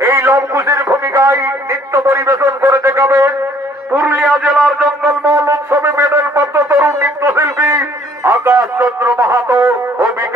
এই লবকুশের ভূমিকায় নৃত্য পরিবেশন করে দেখাবেন পুরুলিয়া জেলার জঙ্গলমহল উৎসবে মেডেল প্রাপ্ত তরুণ নৃত্যশিল্পী আকাশ চন্দ্র মাহাতো ও বিকাশ